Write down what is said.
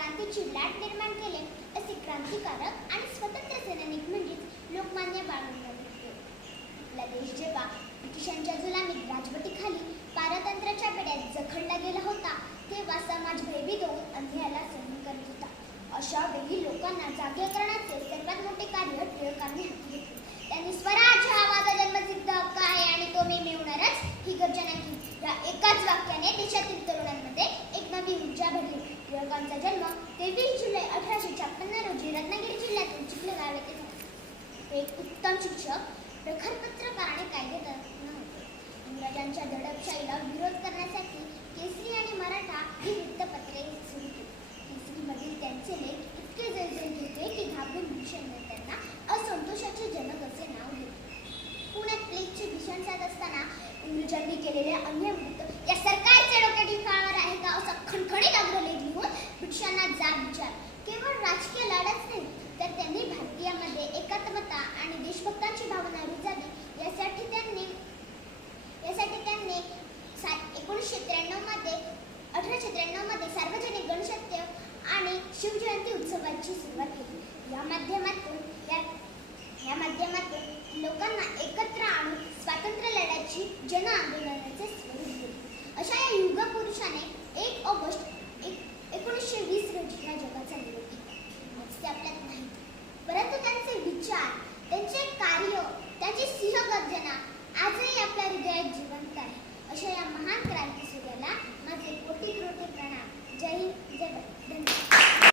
क्रांतीची लाट निर्माण केले असे क्रांतिकारक आणि स्वतंत्र सैनिक म्हणजेच लोकमान्य बाळ गंगाधर टिळक. आपला देश जेव्हा ब्रिटिशांच्या जुलमीत राजवटीखाली पारतंत्र्याच्या बेड्यात जखडला गेला होता तेव्हा समाज भयभीत होऊन अन्यायाला सहन करत होता. अशा वेळी लोकांना जागे करण्याचे सर्वात मोठे कार्य टिळकांनी हाती घेतले. त्यांनी स्वराज्य हा माझा जन्मसिद्ध हक्क आहे आणि तो मी मिळवणारच ही गर्जना केली. या एकाच वाक्याने देशातील तरुणांमध्ये एक नवी ऊर्जा भरली. टिळकांचा जन्म 23 जुलै 1856 रोजी रत्नागिरी जिल्ह्यातील चिखलगाव येथे झाला. एक उत्तम शिक्षक, प्रखर पत्रकार आणि कायदेतज्ञ होते. इंग्रजांच्या दडपशाहीला विरोध करण्यासाठी केसरी आणि मराठा ही वृत्तपत्रे सुरू केली. केसरीमधील त्यांचे लेख इतके जळजळीत होते की घाबरून भीषण त्यांना असंतोषाचे जनक असे नाव दिले. पुण्यात प्लेगची भीषण साथ असताना इंग्रजांनी केलेले अन्याय विरुद्ध या सरकारच्या डोक्यात फाळावर आहे का असा खणखणीत अग्रलेख लिहून ब्रिटिशांना जाब विचार. केवळ राजकीय लढाच नाही तर त्यांनी भारतीयांमध्ये एकात्मता आणि देशभक्तांची भावना रुजावी यासाठी त्यांनी 1893 मध्ये सार्वजनिक गणेशोत्सव आणि शिवजयंती उत्सवाची सुरुवात केली. या माध्यमातून लोकांना एकत्र आणून स्वातंत्र्य लढ्याची जन आंदोलनाचे स्वरूप दिले. अशा या युगपुरुषाने 1 ऑगस्ट 1920 रोजी या जगाचा निरोप घेतला. आज ते आपल्यात नाही परंतु त्यांचे विचार, त्यांचे कार्य, त्यांची सिंहगर्जना आजही आपल्या हृदयात जिवंत आहे. अशा या महान क्रांती सूर्याला माझे कोटी कोटी प्रणाम. जय हिंद, जय भारत. धन्यवाद.